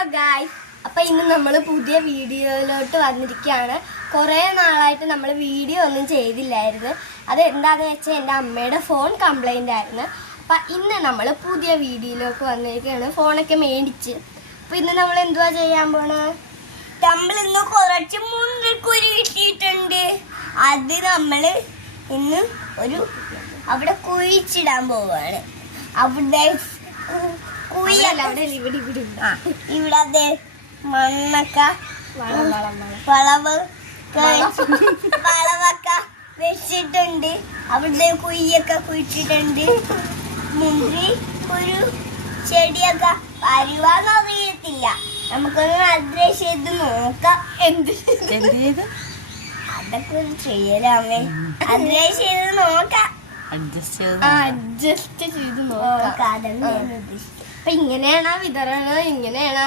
Hello guys, അപ്പൊ ഇന്ന് നമ്മൾ പുതിയ വീഡിയോയിലോട്ട് വന്നിരിക്കുകയാണ്. കുറേ നാളായിട്ട് നമ്മൾ വീഡിയോ ഒന്നും ചെയ്തില്ലായിരുന്നു. അത് എന്താണെന്ന് വെച്ചാൽ എൻ്റെ അമ്മയുടെ ഫോൺ കംപ്ലൈൻ്റ് ആയിരുന്നു. അപ്പം ഇന്ന് നമ്മൾ പുതിയ വീഡിയോയിലേക്ക് വന്നിരിക്കുകയാണ്. ഫോണൊക്കെ മേടിച്ച്. അപ്പം ഇന്ന് നമ്മൾ എന്തുവാ ചെയ്യാൻ പോണേ? നമ്മൾ ഇന്ന് കുറച്ച് മുന്തിരിക്കുരു കിട്ടിയിട്ടുണ്ട്. അത് നമ്മൾ ഇന്ന് അവിടെ കുഴിച്ചിടാൻ പോവാണ്. അവിടെ ഇവിടെ അതെ മണ്ണൊക്കെ വളവൊക്കെ വെച്ചിട്ടുണ്ട്. അവിടെ കുയ്യൊക്കെ കുഴിച്ചിട്ടുണ്ട്. മുന്തിരി ഒരു ചെടിയൊക്കെ വരുവാന്നറിയത്തില്ല. നമുക്കൊന്ന് അഡ്രസ് ചെയ്ത് നോക്കാം. അതൊക്കെ ഒരു ചെയ്യലാമേ. അഡ്രസ് ചെയ്ത് നോക്കാം. അഡ്ജസ്റ്റ് ചെയ്ത് നോക്കാം. അപ്പൊ ഇങ്ങനെയാണ് വിതരണം, ഇങ്ങനെയാണ്